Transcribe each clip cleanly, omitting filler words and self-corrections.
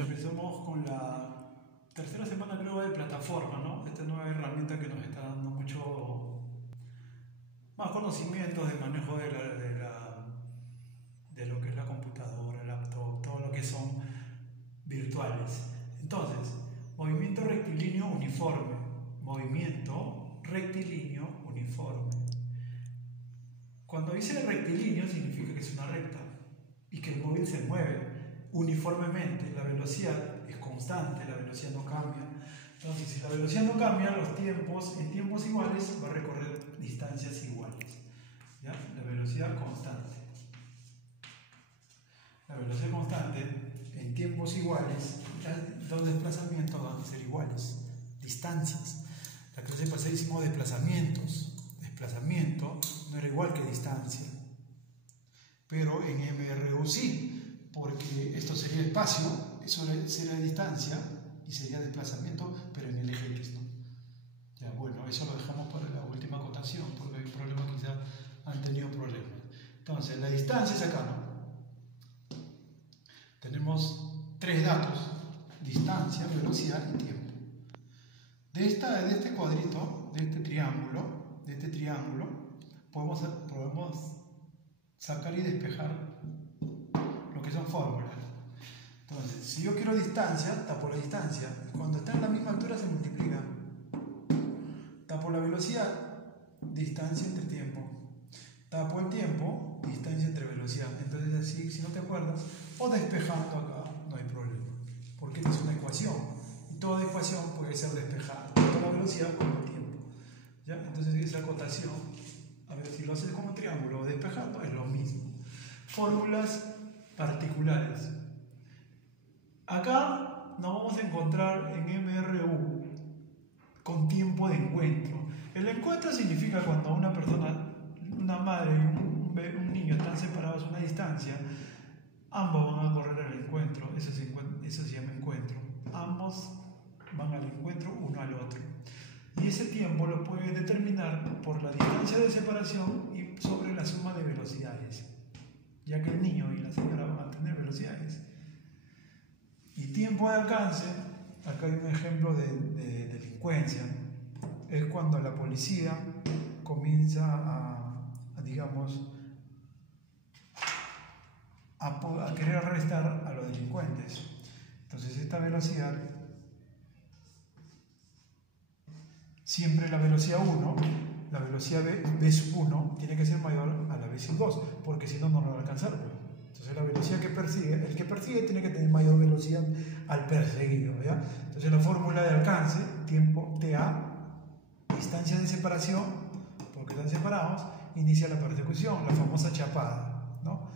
Empezamos con la tercera semana, creo, de plataforma, ¿no? Esta nueva herramienta que nos está dando mucho más conocimientos de manejo de lo que es la computadora, el laptop, todo lo que son virtuales. Entonces, movimiento rectilíneo uniforme. Movimiento rectilíneo uniforme. Cuando dice rectilíneo significa que es una recta y que el móvil se mueve uniformemente, la velocidad es constante, la velocidad no cambia. Entonces, si la velocidad no cambia, los tiempos en tiempos iguales va a recorrer distancias iguales. ¿Ya? La velocidad constante. La velocidad constante en tiempos iguales, los desplazamientos van a ser iguales, distancias. La clase pasada hicimos desplazamientos. Desplazamiento no era igual que distancia, pero en MRU sí. Porque esto sería espacio, eso sería distancia y sería desplazamiento, pero en el eje X, ¿no? Ya, bueno, eso lo dejamos para la última acotación, porque hay problemas, quizás han tenido problemas. Entonces, la distancia es acá, ¿no? Tenemos tres datos: distancia, velocidad y tiempo. De este cuadrito, de este triángulo, podemos sacar y despejar que son fórmulas. Entonces, si yo quiero distancia, tapo la distancia. Cuando está en la misma altura se multiplica. Tapo la velocidad, distancia entre tiempo. Tapo el tiempo, distancia entre velocidad. Entonces, así, si no te acuerdas, o despejando acá, no hay problema. Porque esta es una ecuación. Y toda ecuación puede ser despejada, tanto la velocidad como el tiempo. ¿Ya? Entonces, esa acotación, a ver, si lo haces como triángulo o despejando, es lo mismo. Fórmulas particulares. Acá nos vamos a encontrar en MRU con tiempo de encuentro. El encuentro significa cuando una persona, una madre y un niño están separados a una distancia, ambos van a correr al encuentro. Eso se llama encuentro. Ambos van al encuentro uno al otro. Y ese tiempo lo puedes determinar por la distancia de separación y sobre la suma de velocidades, ya que el niño y la señora van a tener velocidades. Y tiempo de alcance, acá hay un ejemplo de delincuencia, es cuando la policía comienza a querer arrestar a los delincuentes. Entonces esta velocidad, siempre la velocidad 1, la velocidad B1 tiene que ser mayor a la B2, porque si no, no lo va a alcanzar. Entonces la velocidad que persigue, el que persigue tiene que tener mayor velocidad al perseguido, ¿ya? Entonces la fórmula de alcance, tiempo TA, distancia de separación, porque están separados, inicia la persecución, la famosa chapada, ¿no?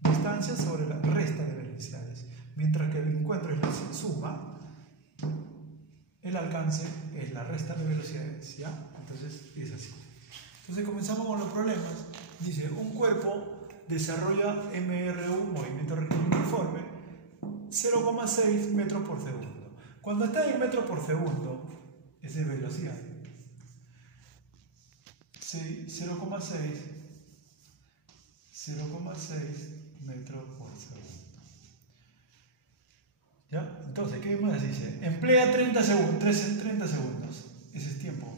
Distancia sobre la resta de velocidades, mientras que el encuentro es la suma, el alcance es la resta de velocidades, ¿ya? Entonces es así. Entonces comenzamos con los problemas. Dice, un cuerpo desarrolla MRU, movimiento rectilíneo uniforme, 0,6 metros por segundo. Cuando está en metros por segundo, esa es velocidad. 0,6 metros por segundo. ¿Ya? Entonces, ¿qué más dice? Emplea 30 segundos. Ese es tiempo.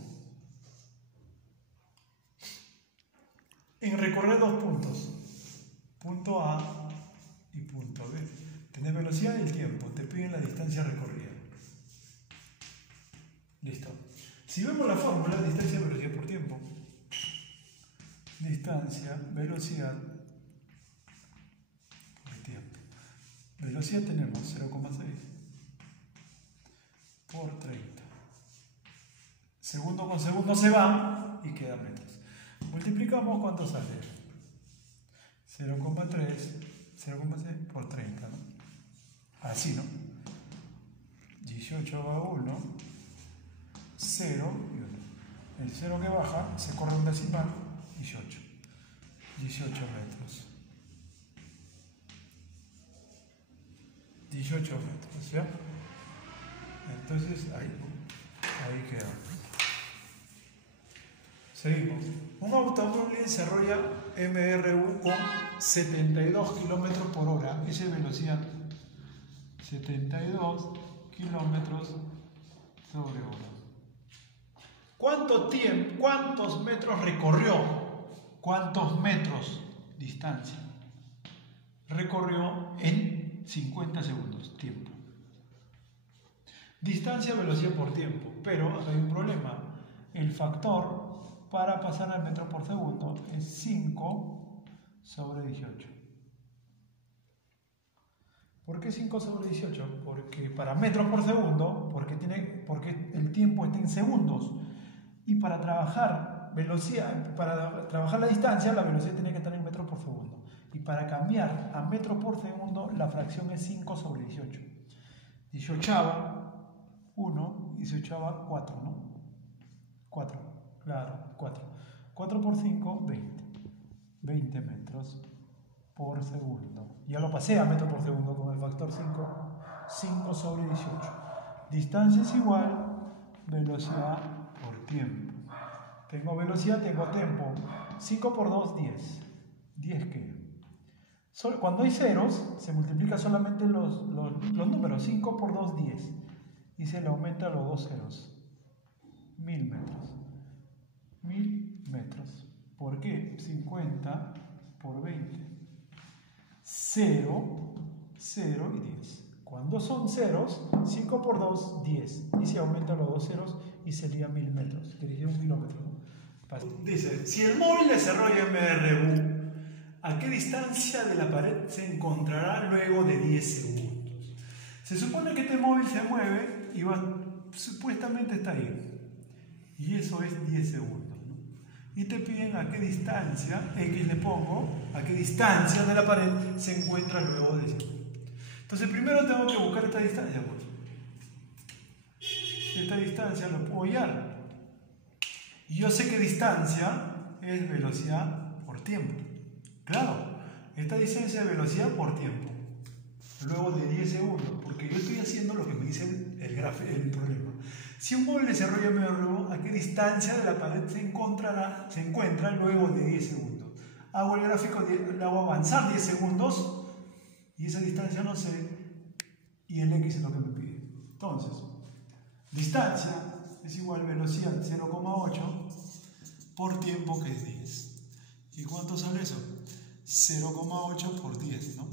En recorrer dos puntos. Punto A y punto B. Tenés velocidad y el tiempo. Te piden la distancia recorrida. Listo. Si vemos la fórmula, distancia, velocidad por tiempo. Distancia, velocidad por tiempo. Velocidad tenemos 0,6 por 30. Segundo con segundo se van y quedan metros. Multiplicamos, ¿cuánto sale? 0,6 por 30, ¿no? Así, ¿no? 18 va 1, 0 y 1. El 0 que baja se corre un decimal, 18. 18 metros. 18 metros, ¿ya? Entonces, ahí queda. Seguimos. Un automóvil desarrolla MRU con 72 km/h. Esa es velocidad. 72 kilómetros sobre hora. ¿Cuántos metros recorrió? ¿Cuántos metros distancia? Recorrió en 50 segundos, tiempo. Distancia, velocidad por tiempo. Pero hay un problema. El factor para pasar al metro por segundo es 5 sobre 18. ¿Por qué 5 sobre 18? Porque para metros por segundo, porque el tiempo está en segundos. Y para trabajar la distancia, la velocidad tiene que estar en metros por segundo. Y para cambiar a metros por segundo, la fracción es 5 sobre 18. 18ava, 1, y 18ava, 4, ¿no? 4, claro, 4. 4 por 5, 20. 20 metros por segundo. Ya lo pasé a metro por segundo con el factor 5. 5 sobre 18. Distancia es igual, velocidad por tiempo. Tengo velocidad, tengo tiempo. 5 por 2, 10. ¿10 qué? Cuando hay ceros, se multiplica solamente los números. 5 por 2, 10. Y se le aumenta los dos ceros. 1000 metros. 1000 metros. ¿Por qué? 50 por 20. 0, 0 y 10. Cuando son ceros, 5 por 2, 10. Y se aumentan los dos ceros y sería 1000 metros. Que dice 1 kilómetro, ¿no? Dice, si el móvil desarrolla MRU, ¿a qué distancia de la pared se encontrará luego de 10 segundos? Se supone que este móvil se mueve y supuestamente está ahí. Y eso es 10 segundos, ¿no? Y te piden a qué distancia, X le pongo, a qué distancia de la pared se encuentra luego de 10 segundos. Entonces primero tengo que buscar esta distancia, pues. Esta distancia lo puedo hallar. Y yo sé que distancia es velocidad por tiempo. Claro, esta distancia es velocidad por tiempo. Luego de 10 segundos, porque yo estoy haciendo lo que me dice el problema. Si un móvil desarrolla MRU, ¿a qué distancia de la pared se encuentra luego de 10 segundos? Hago el gráfico, le hago avanzar 10 segundos y esa distancia no sé, y el X es lo que me pide. Entonces, distancia es igual a velocidad 0,8 por tiempo, que es 10. ¿Y cuánto sale eso? 0,8 por 10, ¿no?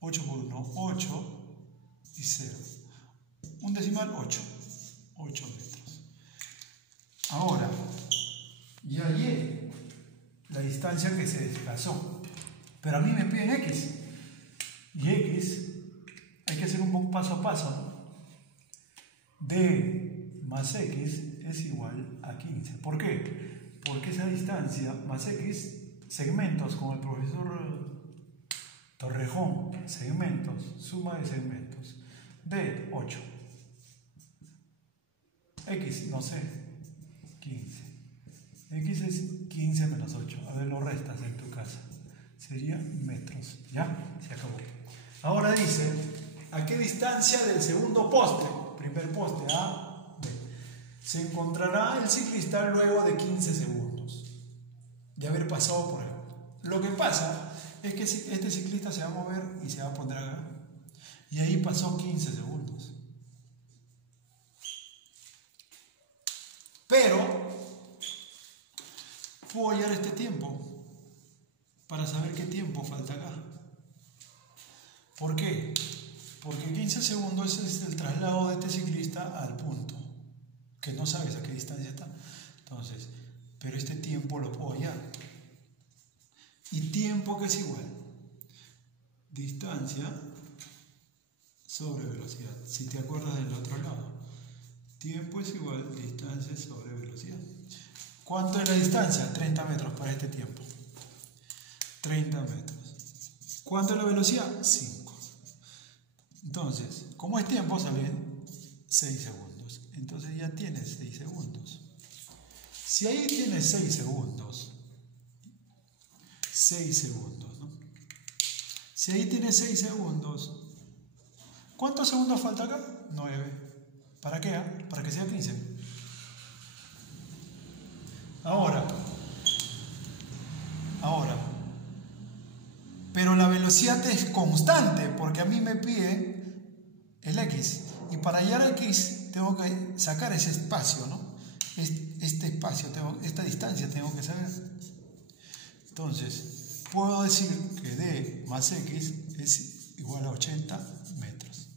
8 por 1, 8 y 0. Un decimal, 8. 8 metros. Ahora, ya hallé la distancia que se desplazó. Pero a mí me piden X. Y X, hay que hacer un paso a paso, ¿no? D más X es igual a 15. ¿Por qué? Porque esa distancia más X, segmentos, como el profesor Torrejón, segmentos, suma de segmentos. D, 8. X, no sé, 15. X es 15 menos 8. A ver, lo restas en tu casa. Sería metros. ¿Ya? Se acabó. Ahora dice, ¿a qué distancia del segundo poste, primer poste A, B, se encontrará el ciclista luego de 15 segundos de haber pasado por él? Lo que pasa es que este ciclista se va a mover y se va a poner acá. Y ahí pasó 15 segundos. Pero puedo hallar este tiempo para saber qué tiempo falta acá. ¿Por qué? Porque 15 segundos es el traslado de este ciclista al punto, que no sabes a qué distancia está. Entonces, pero este tiempo lo puedo hallar. Y tiempo, que es igual distancia sobre velocidad. Si te acuerdas del otro lado, tiempo es igual distancia sobre velocidad. ¿Cuánto es la distancia? 30 metros para este tiempo. 30 metros. ¿Cuánto es la velocidad? 5. Entonces, como es tiempo, salen 6 segundos. Entonces ya tienes 6 segundos. Si ahí tienes 6 segundos, 6 segundos, ¿no? Si ahí tienes 6 segundos, ¿cuántos segundos falta acá? 9. ¿Para qué? Para que sea 15. Ahora, pero la velocidad es constante, porque a mí me piden el X. Y para hallar X tengo que sacar ese espacio, ¿no? Este espacio, esta distancia tengo que saber. Entonces, puedo decir que D más X es igual a 80 metros.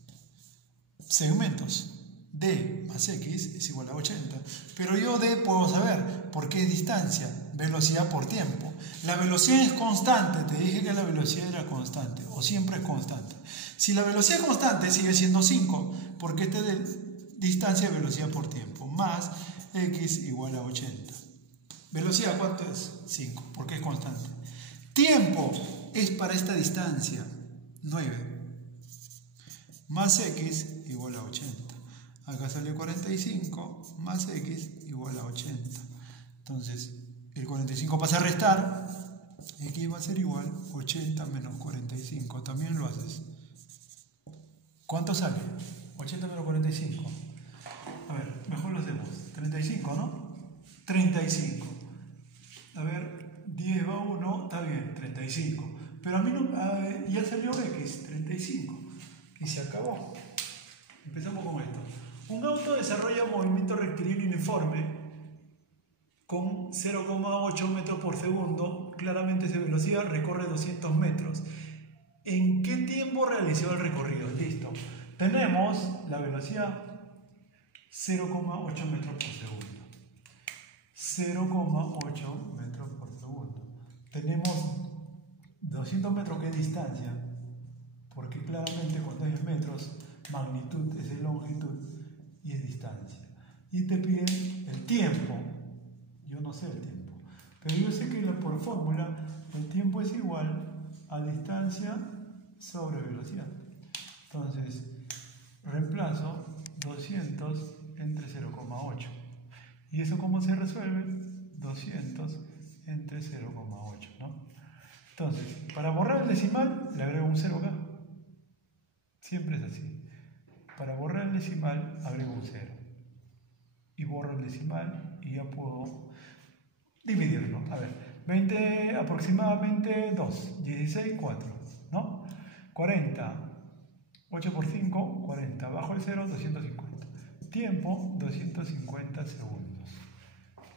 Segmentos. D más X es igual a 80. Pero yo D puedo saber porque es distancia, velocidad por tiempo. La velocidad es constante, te dije que la velocidad era constante o siempre es constante. Si la velocidad es constante sigue siendo 5, porque este es de distancia, velocidad por tiempo, más X igual a 80. ¿Velocidad cuánto es? 5, porque es constante. Tiempo es para esta distancia, 9, más X igual a 80. Acá sale 45 más X igual a 80. Entonces, el 45 pasa a restar. X va a ser igual 80 menos 45. También lo haces. ¿Cuánto sale? 80 menos 45. A ver, mejor lo hacemos. 35, ¿no? 35. A ver, 10 va 1, está bien, 35. Pero a mí no, ya salió X, 35. Y se acabó. Empezamos con esto. Un auto desarrolla movimiento rectilíneo uniforme con 0,8 metros por segundo, claramente de velocidad, recorre 200 metros. ¿En qué tiempo realizó el recorrido? Listo. Tenemos la velocidad 0,8 metros por segundo. 0,8 metros por segundo. Tenemos 200 metros, que es distancia, porque claramente cuando es metros, magnitud es en longitud y es distancia. Y te piden el tiempo. Yo no sé el tiempo, pero yo sé que por fórmula el tiempo es igual a distancia sobre velocidad. Entonces, reemplazo 200 entre 0,8. ¿Y eso cómo se resuelve? 200 entre 0,8, ¿no? Entonces, para borrar el decimal, le agrego un 0 acá. Siempre es así. Para borrar el decimal, agrego un 0. Y borro el decimal y ya puedo dividirlo. A ver, 20, aproximadamente 2, 16, 4, ¿no? 40, 8 por 5, 40. Bajo el 0, 250. Tiempo, 250 segundos.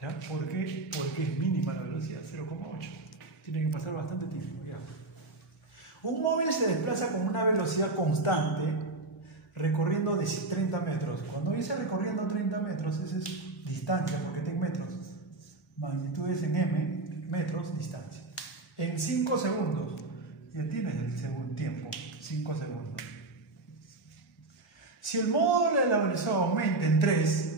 ¿Ya? ¿Por qué? Porque es mínima la velocidad, 0,8. Tiene que pasar bastante tiempo. ¿Ya? Un móvil se desplaza con una velocidad constante recorriendo de 30 metros. Cuando dice recorriendo 30 metros, esa es distancia, porque está en metros. Magnitud es en m, metros, distancia. En 5 segundos. Ya tienes el segundo tiempo, 5 segundos. Si el módulo de la velocidad aumenta en 3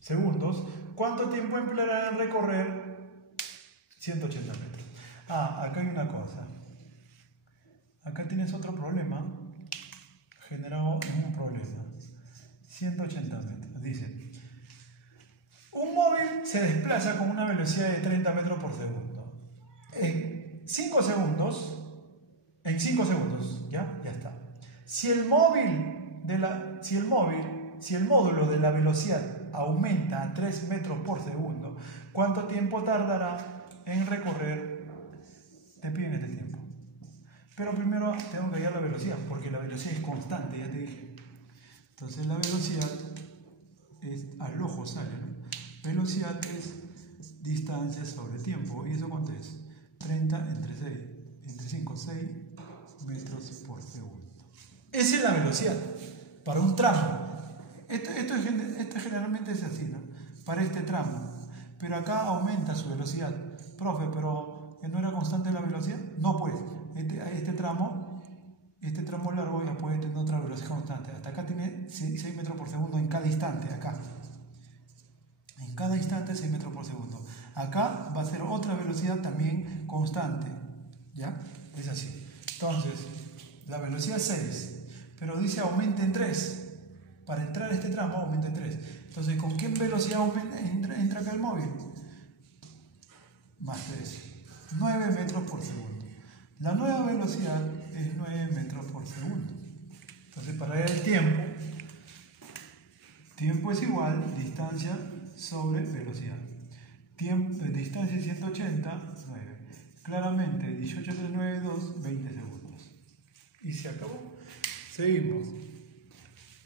segundos, ¿cuánto tiempo empleará en recorrer 180 metros? Acá hay una cosa. Acá tienes otro problema generado en un problema. 180 metros. Dice, un móvil se desplaza con una velocidad de 30 metros por segundo. En 5 segundos, ¿ya? Ya está. Si el módulo de la velocidad aumenta a 3 metros por segundo, ¿cuánto tiempo tardará en recorrer? Te piden este tiempo. Pero primero tengo que hallar la velocidad, porque la velocidad es constante, ya te dije. Entonces la velocidad es, al ojo sale, ¿no? Velocidad es distancia sobre tiempo. ¿Y eso cuánto es? 30 entre 6, entre 5, 6 metros por segundo. Esa es la velocidad para un tramo. Esto generalmente es así, ¿no? Para este tramo. Pero acá aumenta su velocidad. Profe, pero ¿no era constante la velocidad? No, pues. Este tramo largo ya puede tener otra velocidad constante. Hasta acá tiene 6 metros por segundo en cada instante. Acá. En cada instante 6 metros por segundo. Acá va a ser otra velocidad también constante. ¿Ya? Es así. Entonces, la velocidad es 6. Pero dice aumenta en 3. Para entrar a este tramo aumenta en 3. Entonces, ¿con qué velocidad entra acá el móvil? Más 3. 9 metros por segundo. La nueva velocidad es 9 metros por segundo. Entonces, para ver el tiempo es igual distancia sobre velocidad. Distancia 180, 9. Claramente, 18 entre 9, 2, 20 segundos. Y se acabó. Seguimos.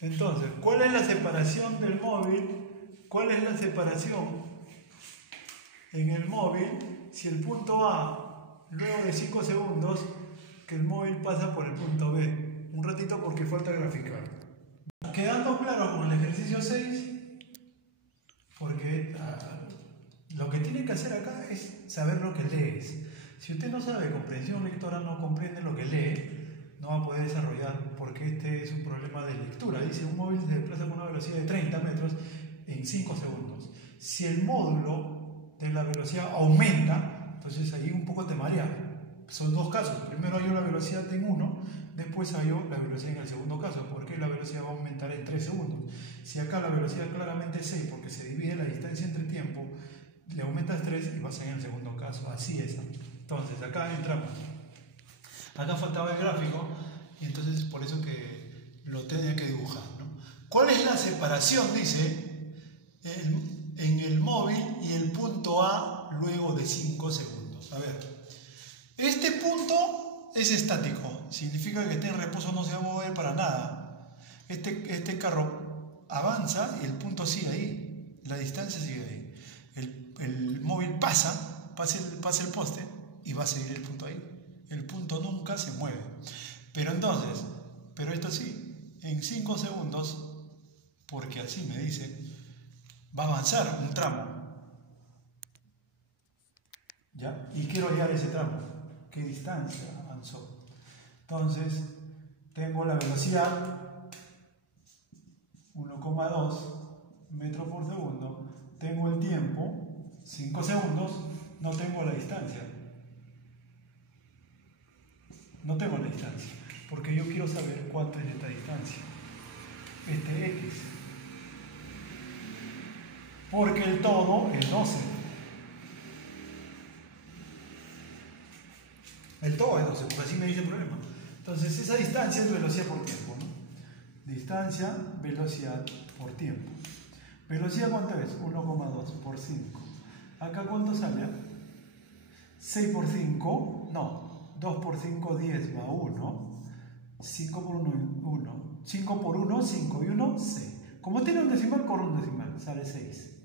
Entonces, ¿cuál es la separación del móvil? ¿Cuál es la separación en el móvil si el punto A, luego de 5 segundos, que el móvil pasa por el punto B? Un ratito porque falta graficar. Quedando claro con el ejercicio 6, porque lo que tiene que hacer acá es saber lo que lees. Si usted no sabe comprensión lectora, no comprende lo que lee, no va a poder desarrollar, porque este es un problema de lectura. Dice, un móvil se desplaza con una velocidad de 30 metros en 5 segundos. Si el módulo de la velocidad aumenta, entonces ahí un poco te marea. Son dos casos. Primero hallo la velocidad en uno, después hallo la velocidad en el segundo caso, porque la velocidad va a aumentar en 3 segundos. Si acá la velocidad claramente es 6, porque se divide la distancia entre tiempo, le aumentas 3 y vas a ir en el segundo caso. Así es. Entonces, acá entramos. Acá faltaba el gráfico, y entonces por eso que lo tenía que dibujar, ¿no? ¿Cuál es la separación? Dice, en el móvil y el punto A luego de 5 segundos. A ver, este punto es estático, significa que está en reposo, no se va a mover para nada. Este carro avanza y el punto sigue ahí, la distancia sigue ahí. El móvil pasa el poste y va a seguir el punto ahí. El punto nunca se mueve. Pero esto sí, en 5 segundos, porque así me dice, va a avanzar un tramo. ¿Ya? Y quiero hallar ese tramo. ¿Qué distancia avanzó? Entonces, tengo la velocidad 1,2 metros por segundo. Tengo el tiempo 5 segundos. No tengo la distancia. No tengo la distancia, porque yo quiero saber cuánto es esta distancia. Este X. Porque el todo es 12. El todo es 12, porque así me dice el problema. Entonces, esa distancia es velocidad por tiempo, ¿no? Distancia, velocidad por tiempo. ¿Velocidad cuánto es? 1,2 por 5. ¿Acá cuánto sale? 6 por 5, no. 2 por 5, 10, va 1. 5 por 1, 1. 5 por 1, 5 y 1, 6. Como tiene un decimal, corre un decimal. Sale 6.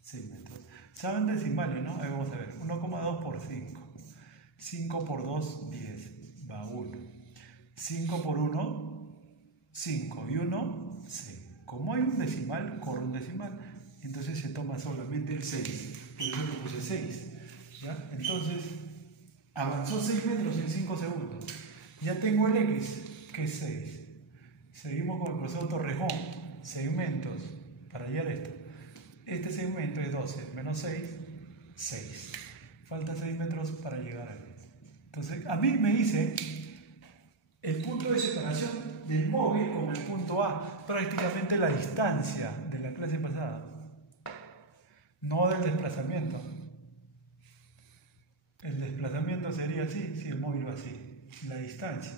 6 metros. ¿Saben decimales, no? Ahí vamos a ver. 1,2 por 5. 5 por 2, 10. Va 1. 5 por 1, 5 y 1, 6. Como hay un decimal, corre un decimal. Entonces se toma solamente el 6. Por eso le puse 6. ¿Ya? Entonces, avanzó 6 metros en 5 segundos. Ya tengo el X, que es 6. Seguimos con el profesor Torrejón. Segmentos para hallar esto. Este segmento es 12 menos 6, 6. Falta 6 metros para llegar aquí. Entonces, a mí me dice el punto de separación del móvil con el punto A, prácticamente la distancia de la clase pasada, no del desplazamiento. El desplazamiento sería así, si el móvil va así, la distancia,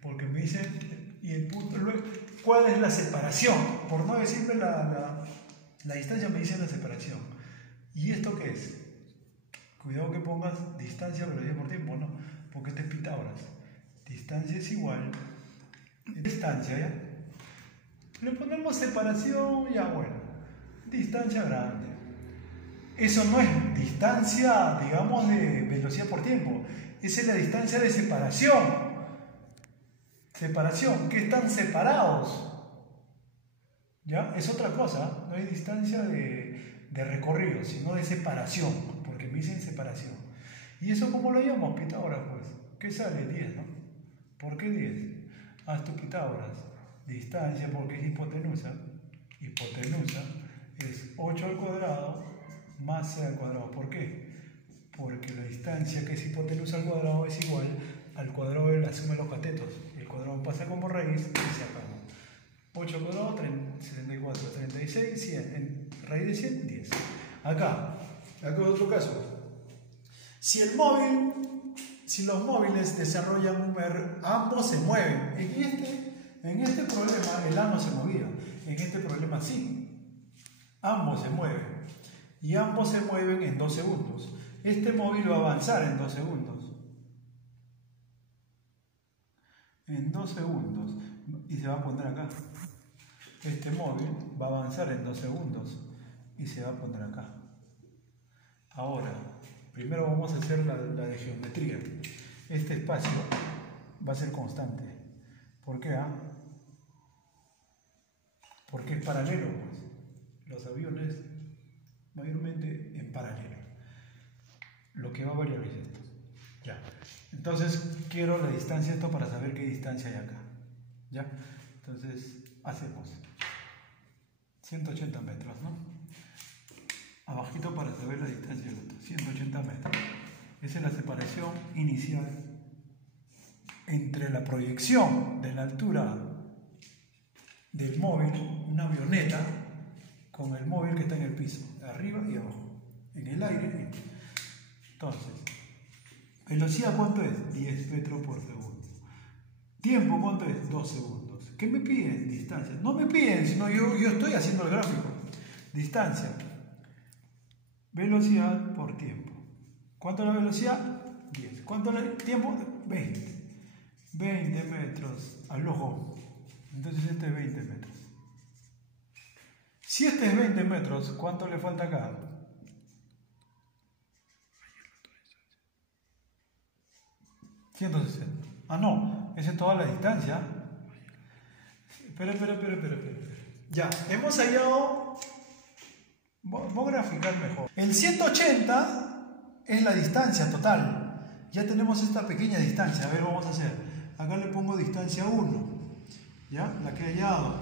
porque me dicen, y el punto, luego, ¿cuál es la separación? Por no decirme la distancia, me dicen la separación. ¿Y esto qué es? Cuidado que pongas distancia, velocidad por tiempo, no, porque este es Pitágoras. Distancia es igual, distancia, ¿ya? Le ponemos separación, ya bueno, distancia grande. Eso no es distancia, digamos, de velocidad por tiempo. Esa es la distancia de separación. Separación, que están separados. ¿Ya? Es otra cosa. No hay distancia de recorrido, sino de separación. Porque me dicen separación. ¿Y eso cómo lo llamamos, Pitágoras? Pues, ¿qué sale? 10, ¿no? ¿Por qué 10? Haz tu Pitágoras. Distancia, porque es hipotenusa. Hipotenusa es 8 al cuadrado más c al cuadrado. ¿Por qué? Porque la distancia que es hipotenusa al cuadrado es igual al cuadrado de la suma de los catetos. El cuadrado pasa como raíz y se acaba. 8 al cuadrado, 74, 36, 100. En raíz de 100, 10. Acá otro caso. Si los móviles desarrollan un R, ambos se mueven. En este problema el A no se movía. En este problema sí. Ambos se mueven. Y ambos se mueven en 2 segundos. Este móvil va a avanzar en 2 segundos. En 2 segundos. Y se va a poner acá. este móvil va a avanzar en 2 segundos y se va a poner acá. Ahora, primero vamos a hacer la de geometría. Este espacio va a ser constante. ¿Por qué? Porque es paralelo. Los aviones mayormente en paralelo. Lo que va a variar es esto. Ya. Entonces quiero la distancia esto para saber qué distancia hay acá. ¿Ya? Entonces hacemos 180 metros, ¿no? Abajito para saber la distancia del otro. 180 metros. Esa es la separación inicial entre la proyección de la altura del móvil, una avioneta, con el móvil que está en el piso, arriba y abajo, en el aire. Entonces, velocidad ¿cuánto es? 10 metros por segundo. Tiempo ¿cuánto es? 2 segundos. ¿Qué me piden? Distancia. No me piden, sino yo estoy haciendo el gráfico. Distancia. Velocidad por tiempo. ¿Cuánto es la velocidad? 10. ¿Cuánto es el tiempo? 20. 20 metros al ojo. Entonces este es 20 metros. Si este es 20 metros, ¿cuánto le falta acá? 160. Ah, no, esa es toda la distancia. Espera. Ya, hemos hallado. Voy a graficar mejor. El 180 es la distancia total. Ya tenemos esta pequeña distancia. A ver, vamos a hacer. Acá le pongo distancia 1. ¿Ya? La que he hallado.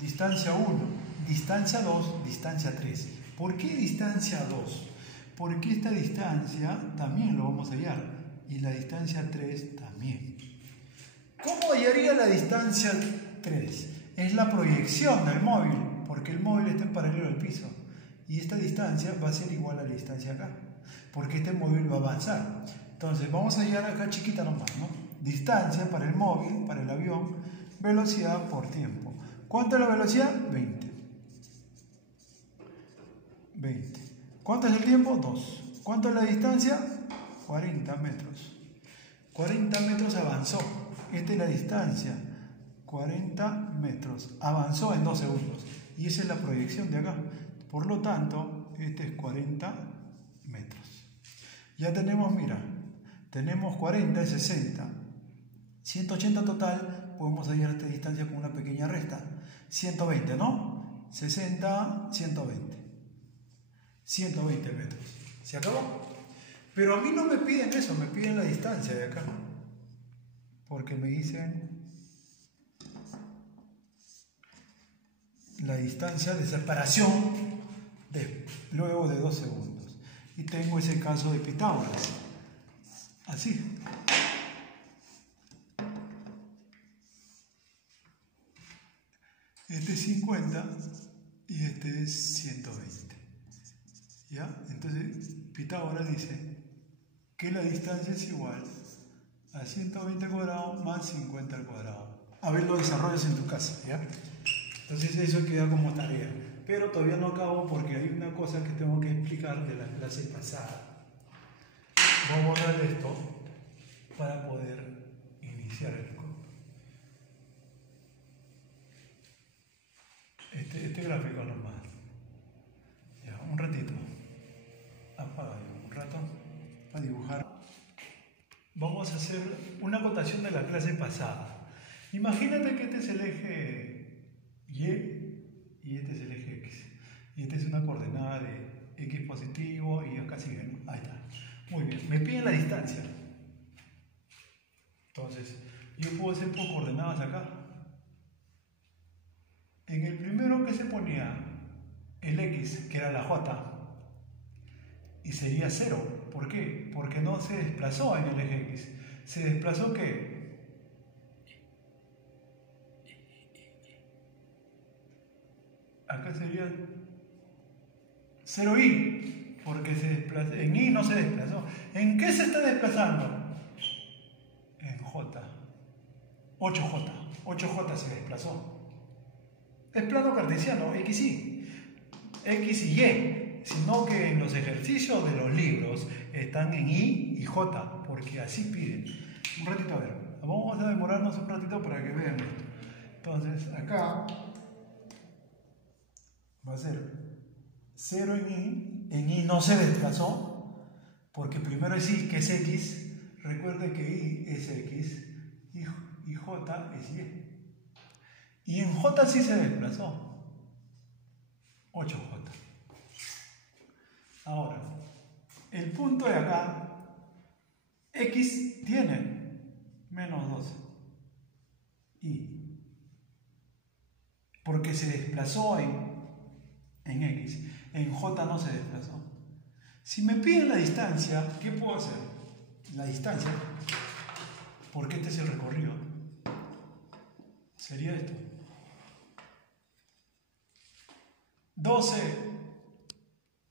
Distancia 1. Distancia 2. Distancia 3. ¿Por qué distancia 2? Porque esta distancia también lo vamos a hallar. Y la distancia 3 también. ¿Cómo hallaría la distancia 3? Es la proyección del móvil. Porque el móvil está en paralelo al piso. Y esta distancia va a ser igual a la distancia acá, porque este móvil va a avanzar. Entonces vamos a hallar acá chiquita nomás, ¿no? Distancia para el móvil, para el avión, velocidad por tiempo. ¿Cuánto es la velocidad? 20. 20. ¿Cuánto es el tiempo? 2. ¿Cuánto es la distancia? 40 metros. 40 metros avanzó. Esta es la distancia. 40 metros. Avanzó en 2 segundos. Y esa es la proyección de acá. Por lo tanto, este es 40 metros. Ya tenemos, mira, tenemos 40 es 60. 180 total, podemos hallar esta distancia con una pequeña resta. 120, ¿no? 60, 120. 120 metros. ¿Se acabó? Pero a mí no me piden eso, me piden la distancia de acá. Porque me dicen la distancia de separación luego de 2 segundos. Y tengo ese caso de Pitágoras. Así. Este es 50 y este es 120. ¿Ya? Entonces Pitágoras dice que la distancia es igual a 120 al cuadrado más 50 al cuadrado. A ver, lo desarrollas en tu casa, ¿ya? Entonces eso queda como tarea. Pero todavía no acabo porque hay una cosa que tengo que explicar de la clase pasada. Voy a borrar esto para poder iniciar el código. Este gráfico nomás. Ya, un ratito. Apaga un rato para dibujar. Vamos a hacer una acotación de la clase pasada. Imagínate que este es el eje Y y este es el eje X. Y esta es una coordenada de X positivo y acá sigue, ¿no? Ahí está. Muy bien. Me piden la distancia. Entonces, yo puedo hacer por coordenadas acá. En el primero que se ponía el X, que era la J, y sería 0. ¿Por qué? Porque no se desplazó en el eje X. ¿Se desplazó qué? Acá sería 0i, porque se desplazó. En i no se desplazó. ¿En qué se está desplazando? En j. 8j. 8j se desplazó. Es plano cartesiano, x y y, sino que en los ejercicios de los libros están en i y j, porque así piden. Un ratito, a ver, vamos a demorarnos un ratito para que vean esto. Entonces, acá va a ser 0 en I no se desplazó, porque primero es I, que es X, recuerde que I es X, y J es Y. Y en J sí se desplazó, 8J. Ahora, el punto de acá, X tiene menos 12, Y, porque se desplazó en X, en J no se desplazó. Si me piden la distancia, ¿qué puedo hacer? La distancia, porque este es el recorrido, sería esto. 12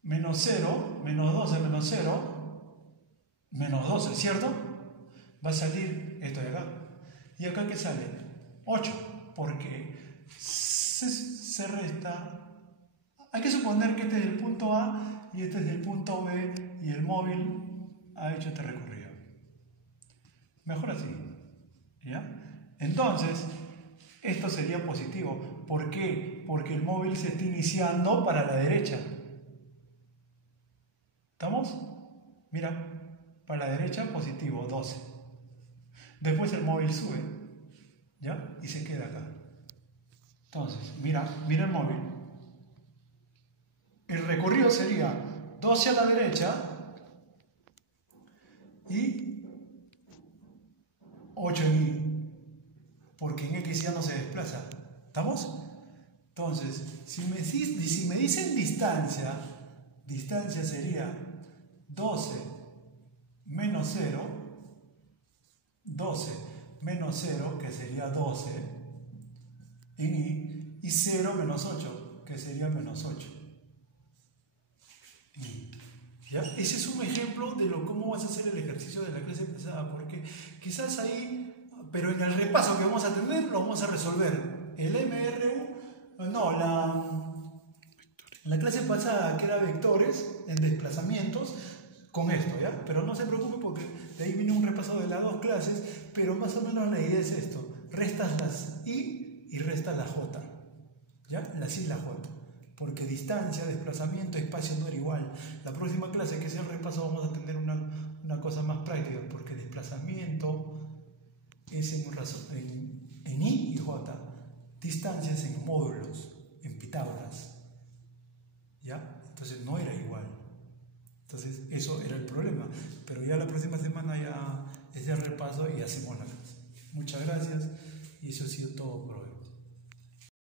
menos 0, menos 12 menos 0, menos 12, ¿cierto? Va a salir esto de acá. ¿Y acá qué sale? 8, porque se resta. Hay que suponer que este es el punto A y este es el punto B y el móvil ha hecho este recorrido. Mejor así, ¿ya? Entonces, esto sería positivo. ¿Por qué? Porque el móvil se está iniciando para la derecha. ¿Estamos? Mira, para la derecha positivo, 12. Después el móvil sube, ¿ya? Y se queda acá. Entonces, mira el móvil. El recorrido sería 12 a la derecha y 8 en Y, porque en X ya no se desplaza. ¿Estamos? Entonces, si me dicen distancia sería 12 menos 0, 12 menos 0, que sería 12 en Y, y 0 menos 8, que sería menos 8. ¿Ya? Ese es un ejemplo de cómo vas a hacer el ejercicio de la clase pasada, porque quizás ahí, pero en el repaso que vamos a tener, lo vamos a resolver. El MRU, no, la clase pasada que era vectores en desplazamientos, con esto, ¿ya? Pero no se preocupe porque de ahí viene un repaso de las dos clases, pero más o menos la idea es esto: restas las I y restas la J, ¿ya? Las I y la J. Porque distancia, desplazamiento, espacio no era igual. La próxima clase, que es el repaso, vamos a tener una cosa más práctica, porque desplazamiento es en I y J, distancias en módulos, en Pitágoras, ¿ya? Entonces no era igual. Entonces eso era el problema. Pero ya la próxima semana ya es el repaso y hacemos la clase. Muchas gracias y eso ha sido todo por hoy.